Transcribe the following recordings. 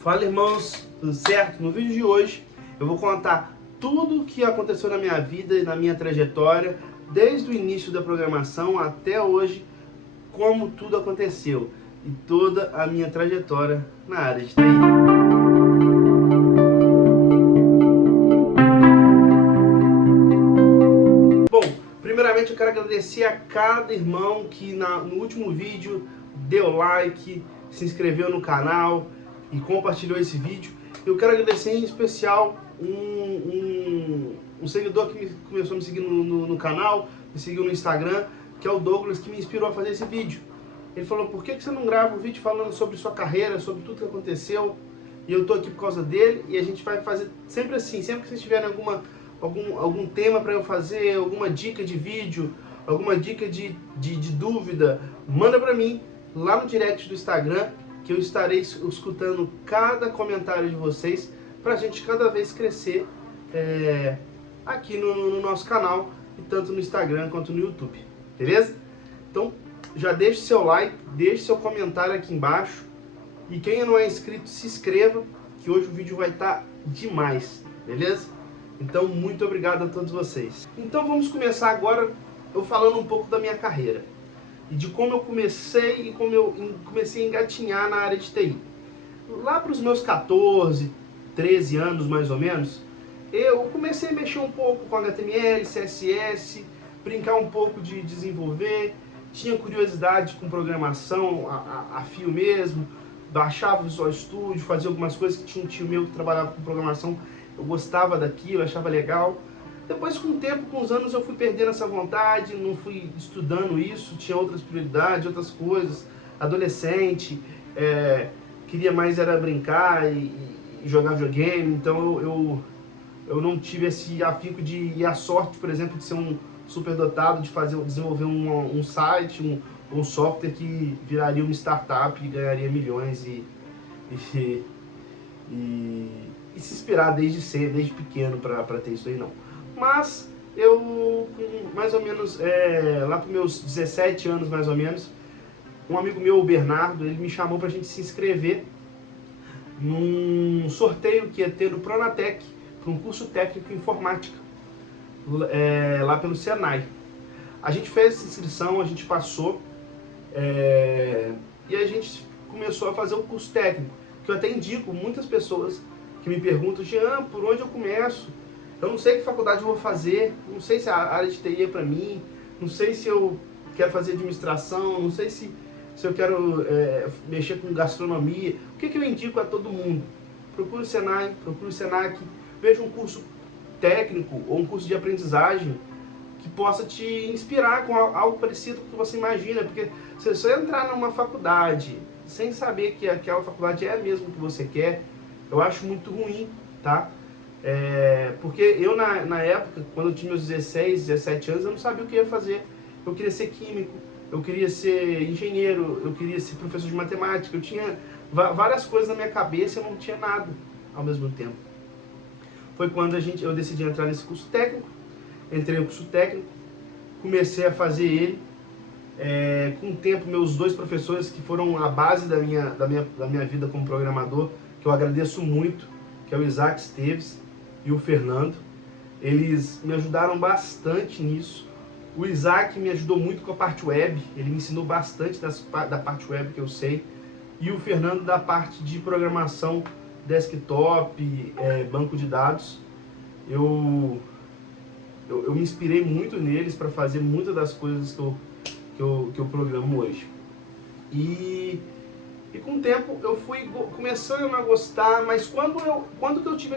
Fala, irmãos, tudo certo? No vídeo de hoje eu vou contar tudo o que aconteceu na minha vida e na minha trajetória, desde o início da programação até hoje, como tudo aconteceu e toda a minha trajetória na área de TI. Bom, primeiramente eu quero agradecer a cada irmão que no último vídeo deu like, se inscreveu no canal e compartilhou esse vídeo. Eu quero agradecer em especial um seguidor que começou a me seguir no canal, me seguiu no Instagram, que é o Douglas, que me inspirou a fazer esse vídeo. Ele falou: por que você não grava um vídeo falando sobre sua carreira, sobre tudo que aconteceu? E eu tô aqui por causa dele, e a gente vai fazer sempre assim, sempre que vocês tiverem algum tema para eu fazer, alguma dica de vídeo, alguma dica de dúvida, manda para mim lá no direct do Instagram, que eu estarei escutando cada comentário de vocês para a gente cada vez crescer aqui no nosso canal, e tanto no Instagram quanto no YouTube, beleza? Então já deixe seu like, deixe seu comentário aqui embaixo, e quem não é inscrito, se inscreva, que hoje o vídeo vai estar demais, beleza? Então muito obrigado a todos vocês. Então vamos começar agora eu falando um pouco da minha carreira e de como eu comecei e como eu comecei a engatinhar na área de TI. Lá para os meus 14, 13 anos mais ou menos, eu comecei a mexer um pouco com HTML, CSS, brincar um pouco de desenvolver, tinha curiosidade com programação a fio mesmo, baixava o Visual Studio, fazia algumas coisas que tinha um tio meu que trabalhava com programação, eu gostava daquilo, achava legal. Depois, com o tempo, com os anos, eu fui perdendo essa vontade, não fui estudando isso, tinha outras prioridades, outras coisas. Adolescente, queria mais era brincar e jogar videogame, então eu não tive esse afinco e a sorte, por exemplo, de ser um superdotado, de desenvolver um site, um software que viraria uma startup e ganharia milhões e se inspirar desde pequeno para ter isso aí, não. Mas eu, mais ou menos, lá para meus 17 anos mais ou menos, um amigo meu, o Bernardo, ele me chamou para a gente se inscrever num sorteio que ia ter no Pronatec, para um curso técnico em informática, lá pelo Senai. A gente fez essa inscrição, a gente passou, e a gente começou a fazer o curso técnico, que eu até indico muitas pessoas que me perguntam: Jean, por onde eu começo? Eu não sei que faculdade eu vou fazer, não sei se a área de TI é para mim, não sei se eu quero fazer administração, não sei se eu quero mexer com gastronomia. O que eu indico a todo mundo? Procure o Senai, procure o Senac, veja um curso técnico ou um curso de aprendizagem que possa te inspirar com algo parecido com o que você imagina, porque se você entrar numa faculdade sem saber que aquela faculdade é mesmo o que você quer, eu acho muito ruim, tá? Porque eu na época, quando eu tinha meus 16, 17 anos, eu não sabia o que ia fazer. Eu queria ser químico, eu queria ser engenheiro, eu queria ser professor de matemática, eu tinha várias coisas na minha cabeça e eu não tinha nada ao mesmo tempo. Foi quando eu decidi entrar nesse curso técnico, entrei no curso técnico, comecei a fazer ele. Com o tempo, meus dois professores, que foram a base da minha vida como programador, que eu agradeço muito, que é o Isaac Esteves e o Fernando, eles me ajudaram bastante nisso. O Isaac me ajudou muito com a parte web, ele me ensinou bastante da parte web que eu sei, e o Fernando da parte de programação, desktop, banco de dados. Eu me inspirei muito neles para fazer muitas das coisas que eu programo hoje. E com o tempo eu fui começando a gostar, mas quando que eu tive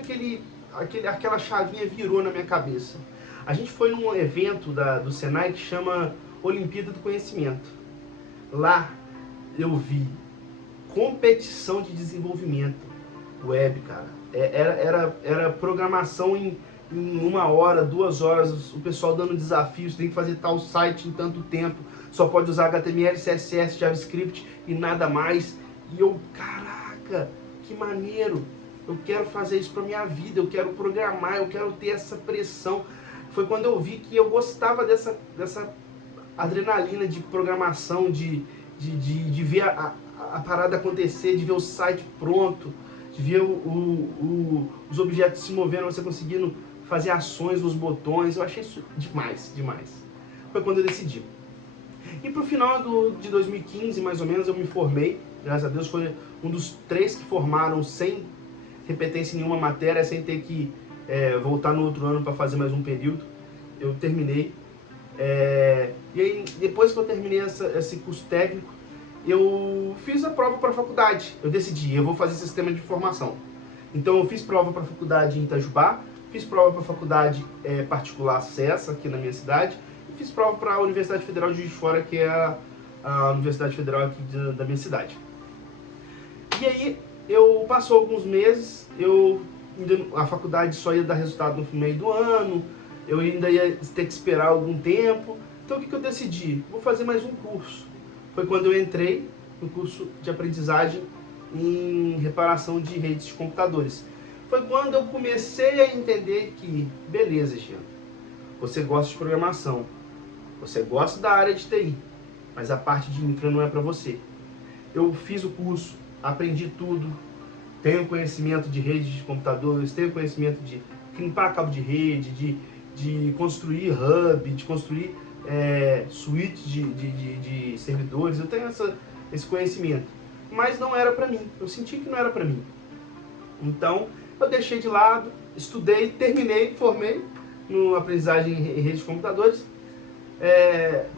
aquela chavinha virou na minha cabeça? A gente foi num evento do Senai que chama Olimpíada do Conhecimento. Lá eu vi competição de desenvolvimento web, cara. Era programação em 1 hora, 2 horas, o pessoal dando desafios, tem que fazer tal site em tanto tempo, só pode usar HTML, CSS, JavaScript e nada mais. E eu, caraca, que maneiro, eu quero fazer isso pra minha vida, eu quero programar, eu quero ter essa pressão. Foi quando eu vi que eu gostava dessa adrenalina de programação, de ver a parada acontecer, de ver o site pronto. de ver os objetos se movendo, você conseguindo fazer ações nos botões. Eu achei isso demais, demais. Foi quando eu decidi. E pro final de 2015, mais ou menos, eu me formei. Graças a Deus, foi um dos 3 que formaram sem repetência em nenhuma matéria, sem ter que voltar no outro ano para fazer mais um período. Eu terminei. E aí, depois que eu terminei esse curso técnico, eu fiz a prova para a faculdade. Eu decidi, eu vou fazer sistema de informação. Então eu fiz prova para a faculdade em Itajubá, fiz prova para a faculdade particular CESA, aqui na minha cidade, e fiz prova para a Universidade Federal de Juiz de Fora, que é a Universidade Federal aqui da minha cidade. E aí, passou alguns meses, a faculdade só ia dar resultado no meio do ano, eu ainda ia ter que esperar algum tempo. Então o que eu decidi? Vou fazer mais um curso. Foi quando eu entrei no curso de aprendizagem em reparação de redes de computadores. Foi quando eu comecei a entender que, beleza, Jean, você gosta de programação, você gosta da área de TI, mas a parte de infra não é para você. Eu fiz o curso, aprendi tudo, tenho conhecimento de redes de computadores, tenho conhecimento de limpar cabo de rede, de construir hub, de construir suíte de servidores. Eu tenho esse conhecimento, mas não era para mim. Eu senti que não era para mim. Então eu deixei de lado, estudei, terminei, formei no aprendizagem em rede de computadores.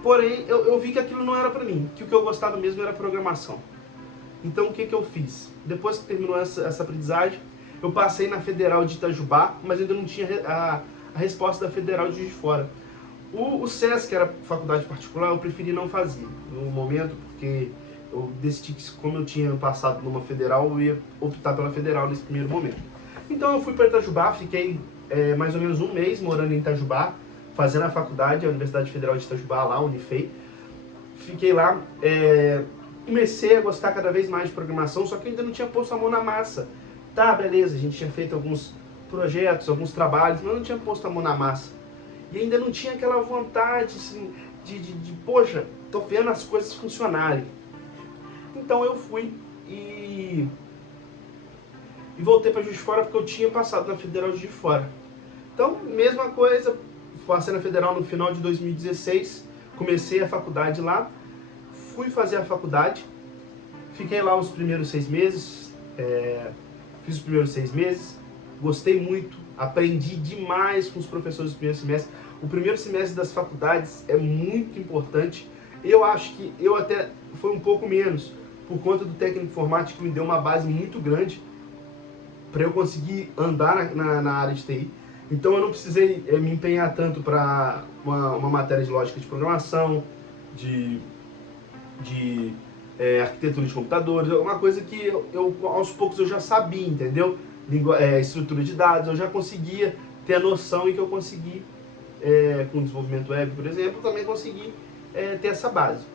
Porém eu vi que aquilo não era para mim, que o que eu gostava mesmo era programação. Então o que eu fiz? Depois que terminou essa aprendizagem, eu passei na Federal de Itajubá, mas ainda não tinha a resposta da Federal de Juiz de Fora. O SESC, que era faculdade particular, eu preferi não fazer no momento, porque eu decidi que, como eu tinha passado numa federal, eu ia optar pela federal nesse primeiro momento. Então eu fui para Itajubá, fiquei mais ou menos um mês morando em Itajubá, fazendo a faculdade, a Universidade Federal de Itajubá, lá, Unifei. Fiquei lá, comecei a gostar cada vez mais de programação, só que eu ainda não tinha posto a mão na massa. Tá, beleza, a gente tinha feito alguns projetos, alguns trabalhos, mas não tinha posto a mão na massa. E ainda não tinha aquela vontade, assim, poxa, tô vendo as coisas funcionarem. Então eu fui e voltei para Juiz de Fora, porque eu tinha passado na Federal de Juiz de Fora. Então, mesma coisa, passei na Federal no final de 2016, comecei a faculdade lá, fui fazer a faculdade, fiquei lá os primeiros 6 meses, fiz os primeiros 6 meses, gostei muito, aprendi demais com os professores do primeiro semestre. O primeiro semestre das faculdades é muito importante. Eu acho que eu até foi um pouco menos, por conta do técnico informático, que me deu uma base muito grande para eu conseguir andar na área de TI. Então eu não precisei me empenhar tanto para uma matéria de lógica de programação, de arquitetura de computadores, uma coisa que aos poucos eu já sabia, entendeu? Estrutura de dados, eu já conseguia ter a noção, e que eu consegui, com desenvolvimento web, por exemplo, também consegui ter essa base.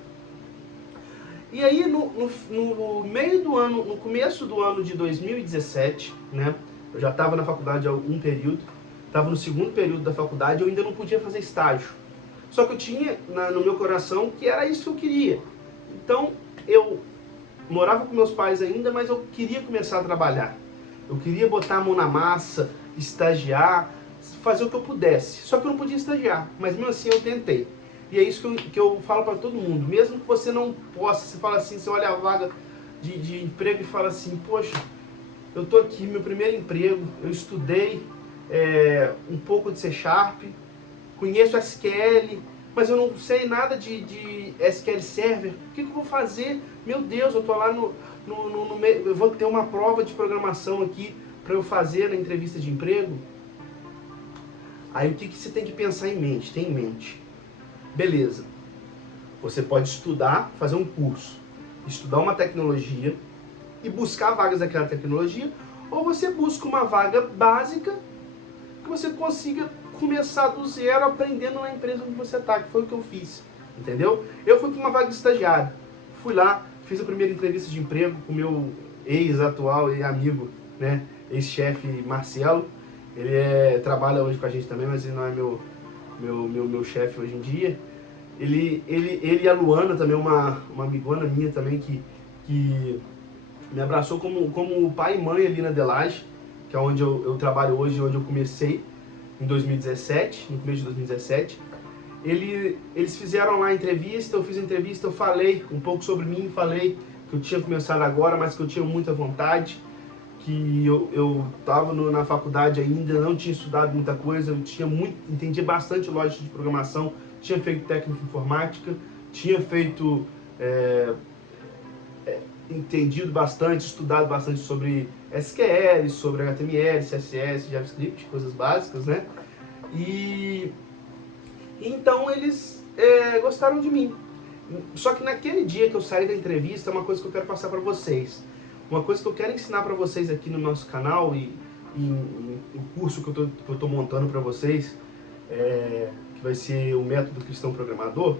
E aí, no meio do ano, no começo do ano de 2017, né, eu já estava na faculdade há um período, estava no segundo período da faculdade, eu ainda não podia fazer estágio. Só que eu tinha no meu coração que era isso que eu queria. Então, eu morava com meus pais ainda, mas eu queria começar a trabalhar. Eu queria botar a mão na massa, estagiar, fazer o que eu pudesse. Só que eu não podia estagiar, mas mesmo assim eu tentei. E é isso que eu falo para todo mundo. Mesmo que você não possa, você fala assim, você olha a vaga de emprego e fala assim, poxa, eu tô aqui, meu primeiro emprego, eu estudei um pouco de C#, conheço SQL, mas eu não sei nada de SQL Server. O que eu vou fazer? Meu Deus, eu tô lá no meio, eu vou ter uma prova de programação aqui para eu fazer na entrevista de emprego. Aí o que você tem que pensar em mente? Tem em mente. Beleza, você pode estudar, fazer um curso, estudar uma tecnologia e buscar vagas daquela tecnologia, ou você busca uma vaga básica que você consiga começar do zero aprendendo na empresa onde você está, que foi o que eu fiz, entendeu? Eu fui para uma vaga de estagiário, fui lá, fiz a primeira entrevista de emprego com o meu ex-atual e amigo, né, ex-chefe Marcelo. Ele trabalha hoje com a gente também, mas ele não é meu chefe hoje em dia. Ele e a Luana também, uma amigona minha também, que me abraçou como pai e mãe ali na Delage, que é onde eu trabalho hoje, onde eu comecei em 2017, no começo de 2017. Eles fizeram lá a entrevista, eu fiz a entrevista, eu falei um pouco sobre mim, falei que eu tinha começado agora, mas que eu tinha muita vontade, que eu estava na faculdade ainda, não tinha estudado muita coisa, entendia bastante lógica de programação, tinha feito técnica informática, tinha feito, entendido bastante, estudado bastante sobre SQL, sobre HTML, CSS, JavaScript, coisas básicas, né? E então eles gostaram de mim. Só que naquele dia que eu saí da entrevista, uma coisa que eu quero passar para vocês, uma coisa que eu quero ensinar para vocês aqui no nosso canal e o curso que eu tô montando para vocês, que vai ser o Método Cristão Programador,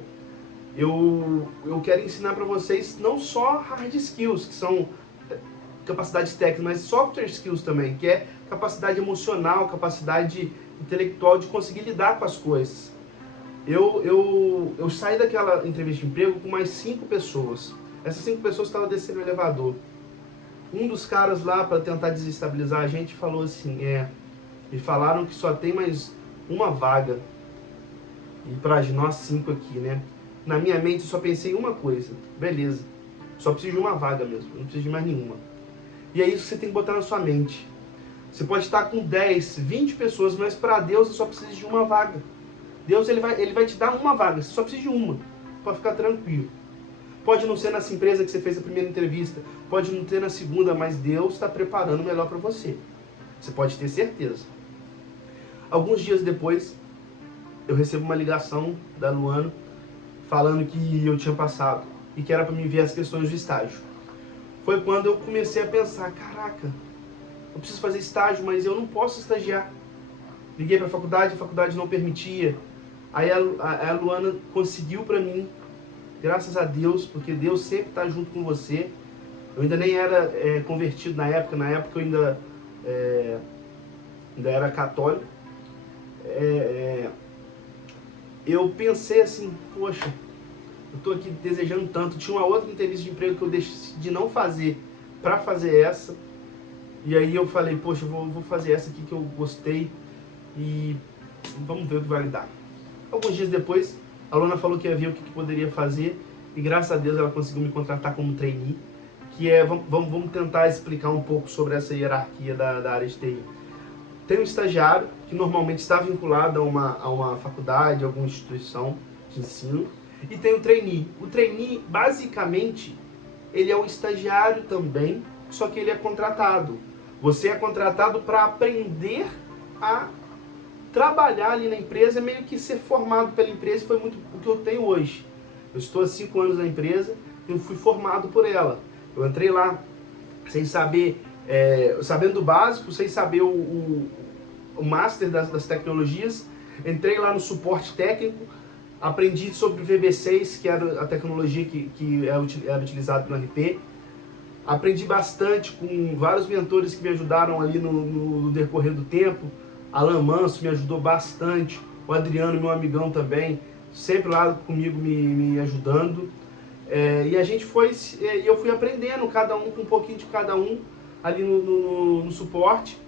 eu quero ensinar para vocês não só hard skills, que são capacidades técnicas, mas software skills também, que é capacidade emocional, capacidade intelectual de conseguir lidar com as coisas. Eu saí daquela entrevista de emprego com mais 5 pessoas. Essas 5 pessoas estavam descendo o elevador. Um dos caras lá, para tentar desestabilizar a gente, falou assim, me falaram que só tem mais uma vaga. E para nós 5 aqui, né? Na minha mente eu só pensei em uma coisa, beleza, só preciso de uma vaga mesmo, não preciso de mais nenhuma. E é isso que você tem que botar na sua mente. Você pode estar com 10, 20 pessoas, mas para Deus você só precisa de uma vaga. Deus ele vai te dar uma vaga, você só precisa de uma, para ficar tranquilo. Pode não ser nessa empresa que você fez a primeira entrevista, pode não ter na segunda, mas Deus está preparando o melhor para você. Você pode ter certeza. Alguns dias depois, eu recebo uma ligação da Luana, falando que eu tinha passado e que era para me enviar as questões do estágio. Foi quando eu comecei a pensar, caraca, eu preciso fazer estágio, mas eu não posso estagiar. Liguei para a faculdade não permitia. Aí a Luana conseguiu para mim, graças a Deus, porque Deus sempre está junto com você. Eu ainda nem era convertido na época eu ainda era católico. Eu pensei assim, poxa, eu tô aqui desejando tanto. Tinha uma outra entrevista de emprego que eu decidi não fazer para fazer essa. E aí eu falei, poxa, eu vou fazer essa aqui que eu gostei e vamos ver o que vai dar. Alguns dias depois, a Luana falou que ia ver o que poderia fazer e graças a Deus ela conseguiu me contratar como trainee, que vamos tentar explicar um pouco sobre essa hierarquia da área de TI. Tem um estagiário, que normalmente está vinculado a uma faculdade, a alguma instituição de ensino, e tem o trainee. O trainee, basicamente, ele é um estagiário também, só que ele é contratado. Você é contratado para aprender a trabalhar ali na empresa, meio que ser formado pela empresa, foi muito o que eu tenho hoje. Eu estou há 5 anos na empresa, eu fui formado por ela. Eu entrei lá sem saber, sabendo o básico, sem saber o master das tecnologias. Entrei lá no suporte técnico, aprendi sobre o VB6, que era a tecnologia que era utilizada no RP. Aprendi bastante com vários mentores que me ajudaram ali no decorrer do tempo. Alan Manso me ajudou bastante, o Adriano, meu amigão também, sempre lá comigo me ajudando. E a gente eu fui aprendendo, cada um com um pouquinho de cada um, ali no suporte.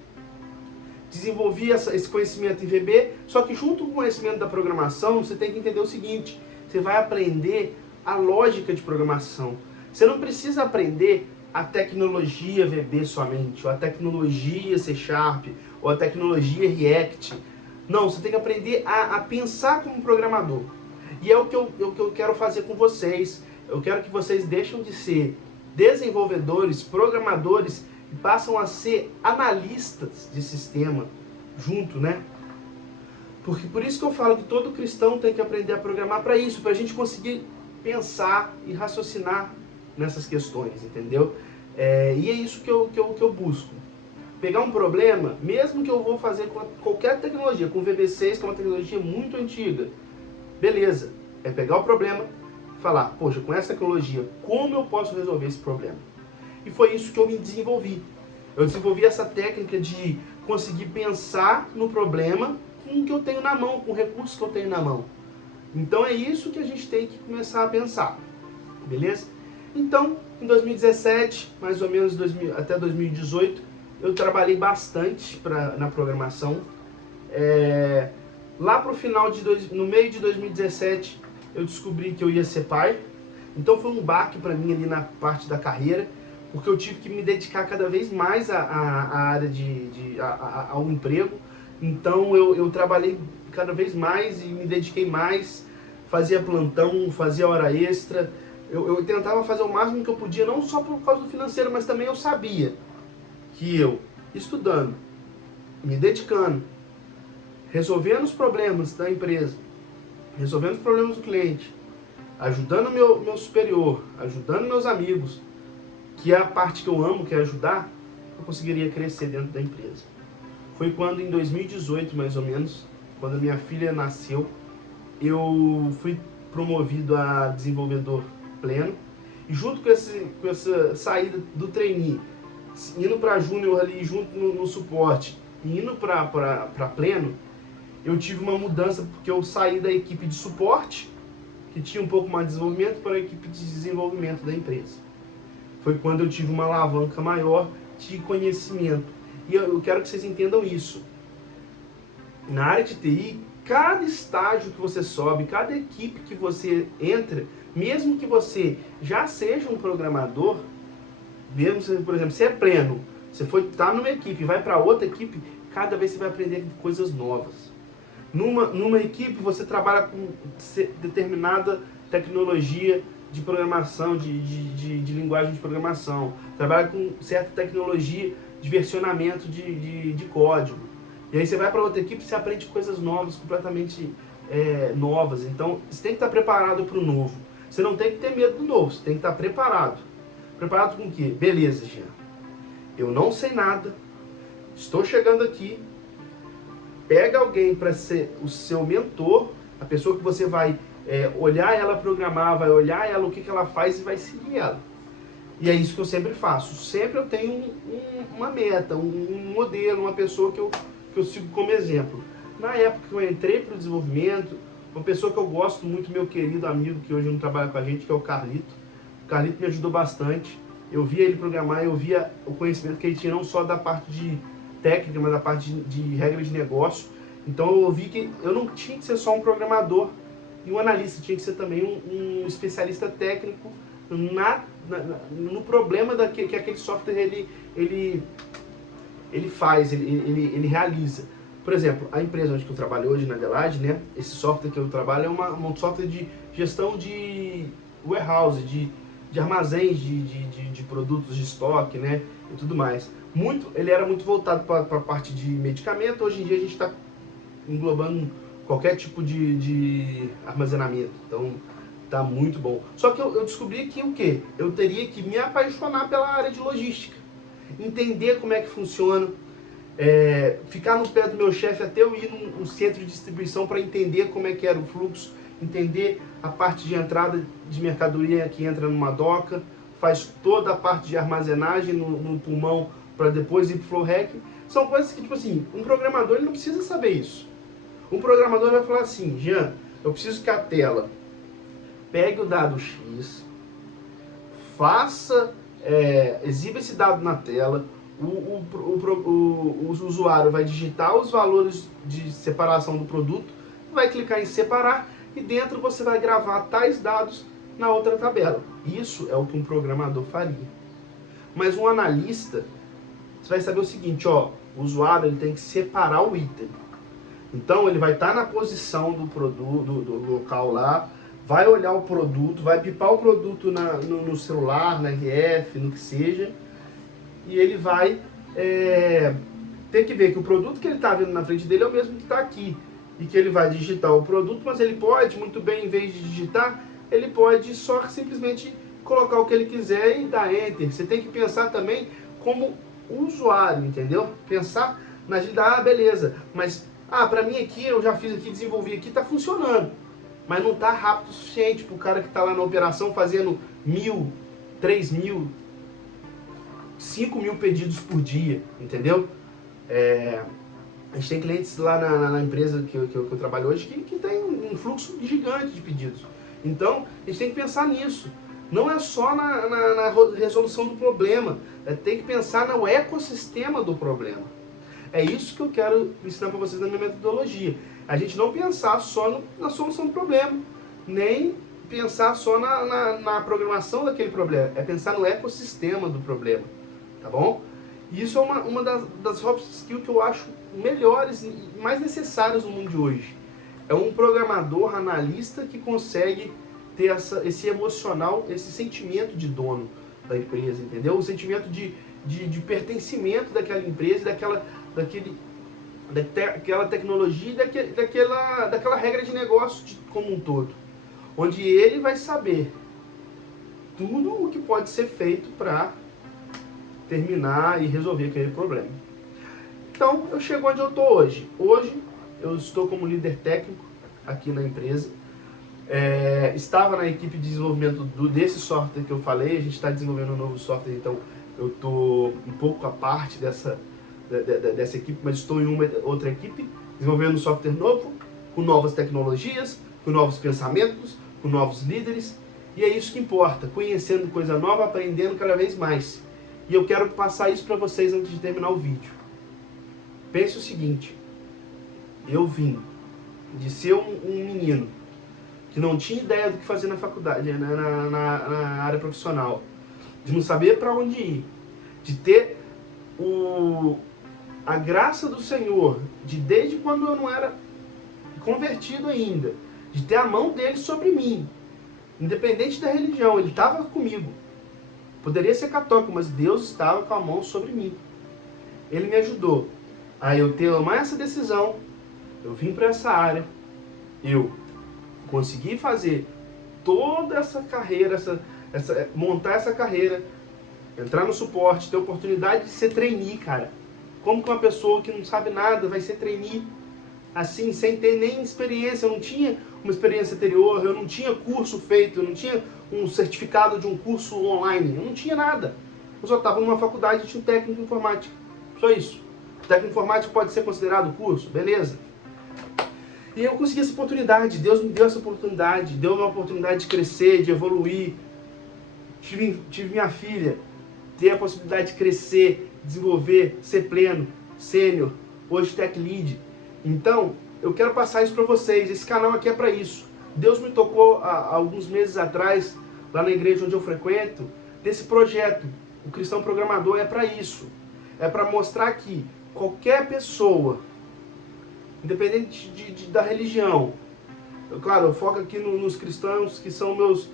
Desenvolvi esse conhecimento em VB, só que junto com o conhecimento da programação, você tem que entender o seguinte, você vai aprender a lógica de programação. Você não precisa aprender a tecnologia VB somente, ou a tecnologia C#, ou a tecnologia React. Não, você tem que aprender a pensar como programador. E é o que eu quero fazer com vocês. Eu quero que vocês deixem de ser desenvolvedores, programadores, e passam a ser analistas de sistema junto, né? Porque por isso que eu falo que todo cristão tem que aprender a programar para isso, para a gente conseguir pensar e raciocinar nessas questões, entendeu? E é isso que eu busco. Pegar um problema, mesmo que eu vou fazer com qualquer tecnologia, com o VB6, que é uma tecnologia muito antiga, beleza, é pegar o problema e falar, poxa, com essa tecnologia, como eu posso resolver esse problema? E foi isso que eu me desenvolvi. Eu desenvolvi essa técnica de conseguir pensar no problema com o que eu tenho na mão, com o recurso que eu tenho na mão. Então é isso que a gente tem que começar a pensar, beleza? Então, em 2017, mais ou menos até 2018, eu trabalhei bastante na programação. Lá pro final no meio de 2017, eu descobri que eu ia ser pai. Então foi um baque para mim ali na parte da carreira, porque eu tive que me dedicar cada vez mais à área ao emprego. Então eu trabalhei cada vez mais e me dediquei mais, fazia plantão, fazia hora extra. Eu tentava fazer o máximo que eu podia, não só por causa do financeiro, mas também eu sabia que eu, estudando, me dedicando, resolvendo os problemas da empresa, resolvendo os problemas do cliente, ajudando meu superior, ajudando meus amigos, que é a parte que eu amo, que é ajudar, eu conseguiria crescer dentro da empresa. Foi quando, em 2018, mais ou menos, quando a minha filha nasceu, eu fui promovido a desenvolvedor pleno, e junto com essa saída do trainee, indo para júnior ali, junto no suporte, e indo para pleno, eu tive uma mudança, porque eu saí da equipe de suporte, que tinha um pouco mais de desenvolvimento, para a equipe de desenvolvimento da empresa. Foi quando eu tive uma alavanca maior de conhecimento. E eu quero que vocês entendam isso. Na área de TI, cada estágio que você sobe, cada equipe que você entra, mesmo que você já seja um programador, mesmo, por exemplo, você é pleno, você está numa equipe e vai para outra equipe, cada vez você vai aprender coisas novas. Numa equipe você trabalha com determinada tecnologia de programação, de linguagem de programação, trabalha com certa tecnologia de versionamento de código. E aí você vai para outra equipe e você aprende coisas novas, completamente novas. Então você tem que estar preparado para o novo. Você não tem que ter medo do novo, você tem que estar preparado. Preparado com o quê? Beleza, Jean. Eu não sei nada, estou chegando aqui. Pega alguém para ser o seu mentor, a pessoa que você vai olhar ela programar, vai olhar ela o que ela faz e vai seguir ela. E é isso que eu sempre faço. Sempre eu tenho uma meta, um modelo, uma pessoa que eu sigo como exemplo. Na época que eu entrei para o desenvolvimento, uma pessoa que eu gosto muito, meu querido amigo, que hoje não trabalha com a gente, que é o Carlito. O Carlito me ajudou bastante. Eu via ele programar, eu via o conhecimento que ele tinha, não só da parte de técnica, mas da parte de regra de negócio. Então eu vi que eu não tinha que ser só um programador e um analista, tinha que ser também um especialista técnico no problema que aquele software ele faz, ele realiza. Por exemplo, a empresa onde eu trabalho hoje, na Adelaide, né, esse software que eu trabalho é um software de gestão de warehouse, de armazéns de produtos de estoque, né, e tudo mais. Ele era muito voltado para a parte de medicamento. Hoje em dia a gente está englobando qualquer tipo de armazenamento. Então tá muito bom. Só que eu descobri que o quê? Eu teria que me apaixonar pela área de logística, entender como é que funciona, ficar no pé do meu chefe até eu ir num centro de distribuição para entender como é que era o fluxo, entender a parte de entrada de mercadoria que entra numa doca, faz toda a parte de armazenagem no pulmão para depois ir para o flow rack. São coisas que, tipo assim, um programador ele não precisa saber isso. Um programador vai falar assim: Jean, eu preciso que a tela pegue o dado X, exiba esse dado na tela, o usuário vai digitar os valores de separação do produto, vai clicar em separar e dentro você vai gravar tais dados na outra tabela. Isso é o que um programador faria. Mas um analista, você vai saber o seguinte, ó, o usuário ele tem que separar o item. Então ele vai estar na posição do produto, do local lá, vai olhar o produto, vai pipar o produto no celular, na RF, no que seja, e ele vai ter que ver que o produto que ele está vendo na frente dele é o mesmo que está aqui, e que ele vai digitar o produto, mas ele pode, muito bem, em vez de digitar, ele pode só simplesmente colocar o que ele quiser e dar Enter. Você tem que pensar também como usuário, entendeu? Pensar na agilidade, beleza, mas para mim aqui, eu já fiz aqui, desenvolvi aqui, está funcionando. Mas não está rápido o suficiente para o cara que está lá na operação fazendo 1.000, 3.000, 5.000 pedidos por dia, entendeu? A gente tem clientes lá na empresa que eu trabalho hoje que tem um fluxo gigante de pedidos. Então, a gente tem que pensar nisso. Não é só na resolução do problema, tem que pensar no ecossistema do problema. É isso que eu quero ensinar para vocês na minha metodologia. A gente não pensar só na solução do problema, nem pensar só na programação daquele problema. É pensar no ecossistema do problema, tá bom? E isso é uma das soft skills que eu acho melhores e mais necessárias no mundo de hoje. É um programador, analista que consegue ter esse emocional, esse sentimento de dono da empresa, entendeu? O sentimento de pertencimento daquela empresa, daquela tecnologia e daquela regra de negócio como um todo. Onde ele vai saber tudo o que pode ser feito para terminar e resolver aquele problema. Então, eu chego onde eu estou hoje. Hoje, eu estou como líder técnico aqui na empresa. Estava na equipe de desenvolvimento desse software que eu falei. A gente está desenvolvendo um novo software, então eu estou um pouco à parte dessa equipe, mas estou em uma outra equipe, desenvolvendo um software novo, com novas tecnologias, com novos pensamentos, com novos líderes. E é isso que importa, conhecendo coisa nova, aprendendo cada vez mais. E eu quero passar isso para vocês antes de terminar o vídeo. Pense o seguinte, eu vim de ser um menino que não tinha ideia do que fazer na faculdade, na área profissional, de não saber para onde ir, de ter a graça do Senhor, desde quando eu não era convertido ainda, de ter a mão dele sobre mim, independente da religião, ele estava comigo. Poderia ser católico, mas Deus estava com a mão sobre mim. Ele me ajudou a eu tomar essa decisão, eu vim para essa área, eu consegui fazer toda essa carreira, montar essa carreira, entrar no suporte, ter oportunidade de ser trainee, cara. Como que uma pessoa que não sabe nada vai ser trainee assim, sem ter nem experiência? Eu não tinha uma experiência anterior, eu não tinha curso feito, eu não tinha um certificado de um curso online, eu não tinha nada. Eu só estava numa faculdade de técnico informática, só isso. Técnico informático pode ser considerado curso, beleza. E eu consegui essa oportunidade, Deus me deu essa oportunidade, deu uma oportunidade de crescer, de evoluir. Tive minha filha, ter a possibilidade de crescer, desenvolver, ser pleno, sênior, hoje tech lead. Então, eu quero passar isso para vocês, esse canal aqui é para isso. Deus me tocou há alguns meses atrás, lá na igreja onde eu frequento, desse projeto. O Cristão Programador é para isso. É para mostrar que qualquer pessoa, independente da religião, claro, eu foco aqui nos cristãos que são meus,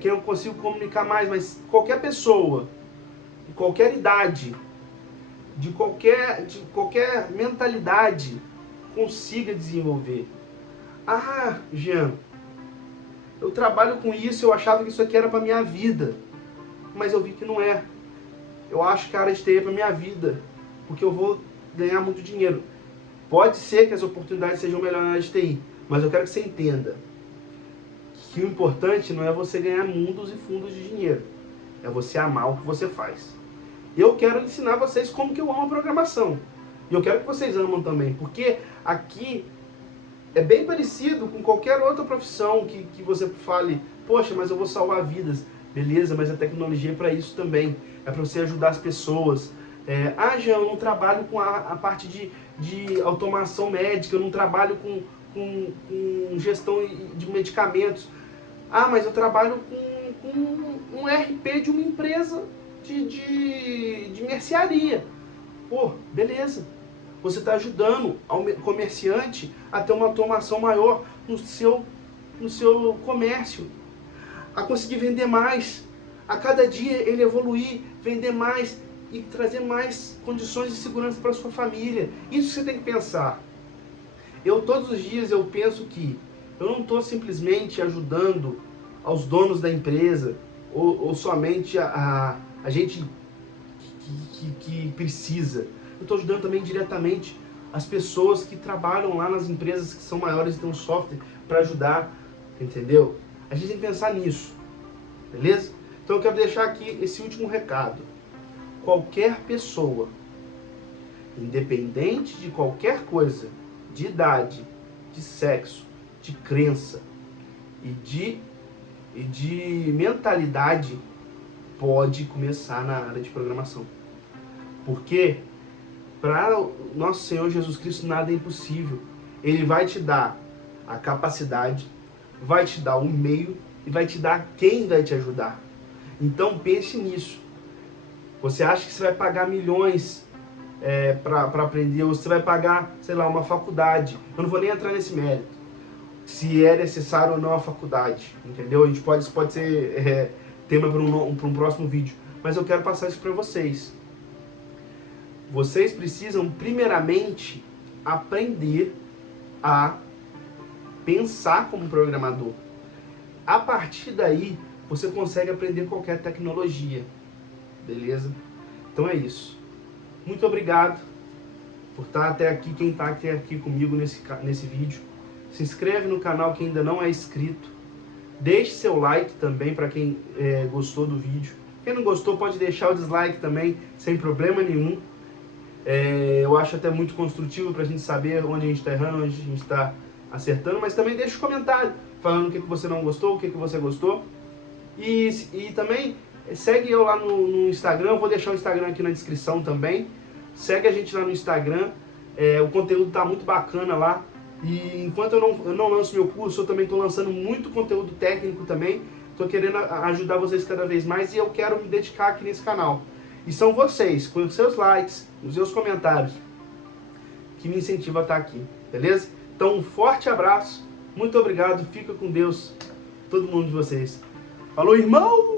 quem eu consigo comunicar mais, mas qualquer pessoa, de qualquer idade, de qualquer mentalidade, consiga desenvolver. Ah, Jean, eu trabalho com isso, eu achava que isso aqui era para minha vida, mas eu vi que não é. Eu acho que a área de TI é para minha vida, porque eu vou ganhar muito dinheiro. Pode ser que as oportunidades sejam melhores na área de TI, mas eu quero que você entenda que o importante não é você ganhar mundos e fundos de dinheiro, é você amar o que você faz. Eu quero ensinar vocês como que eu amo a programação. E eu quero que vocês amam também, porque aqui é bem parecido com qualquer outra profissão que você fale, poxa, mas eu vou salvar vidas. Beleza, mas a tecnologia é para isso também, é para você ajudar as pessoas. Jean, eu não trabalho com a parte de automação médica, eu não trabalho com gestão de medicamentos. Mas eu trabalho com um RP de uma empresa de mercearia. Pô, beleza. Você está ajudando o comerciante a ter uma automação maior no seu comércio, a conseguir vender mais, a cada dia ele evoluir, vender mais e trazer mais condições de segurança para a sua família. Isso você tem que pensar. Todos os dias eu penso que eu não estou simplesmente ajudando aos donos da empresa ou somente a gente que precisa. Eu estou ajudando também diretamente as pessoas que trabalham lá nas empresas que são maiores e têm um software para ajudar, entendeu? A gente tem que pensar nisso, beleza? Então eu quero deixar aqui esse último recado. Qualquer pessoa, independente de qualquer coisa, de idade, de sexo, de crença e de e de mentalidade pode começar na área de programação. Porque para o nosso Senhor Jesus Cristo nada é impossível. Ele vai te dar a capacidade, vai te dar o meio e vai te dar quem vai te ajudar. Então pense nisso. Você acha que você vai pagar milhões para aprender, ou você vai pagar, sei lá, uma faculdade. Eu não vou nem entrar nesse mérito, se é necessário ou não a faculdade, entendeu? Isso pode ser tema para um próximo vídeo. Mas eu quero passar isso para vocês. Vocês precisam, primeiramente, aprender a pensar como programador. A partir daí, você consegue aprender qualquer tecnologia. Beleza? Então é isso. Muito obrigado por estar até aqui, quem está aqui comigo nesse vídeo. Se inscreve no canal quem ainda não é inscrito. Deixe seu like também para quem gostou do vídeo. Quem não gostou pode deixar o dislike também, sem problema nenhum. Eu acho até muito construtivo para a gente saber onde a gente está errando, onde a gente está acertando. Mas também deixe um comentário falando o que você não gostou, o que você gostou. E também segue eu lá no Instagram, eu vou deixar o Instagram aqui na descrição também. Segue a gente lá no Instagram, o conteúdo tá muito bacana lá. E enquanto eu não lanço meu curso, eu também estou lançando muito conteúdo técnico também. Estou querendo ajudar vocês cada vez mais e eu quero me dedicar aqui nesse canal. E são vocês, com os seus likes, os seus comentários, que me incentivam a estar aqui, beleza? Então um forte abraço, muito obrigado, fica com Deus, todo mundo de vocês. Falou, irmão!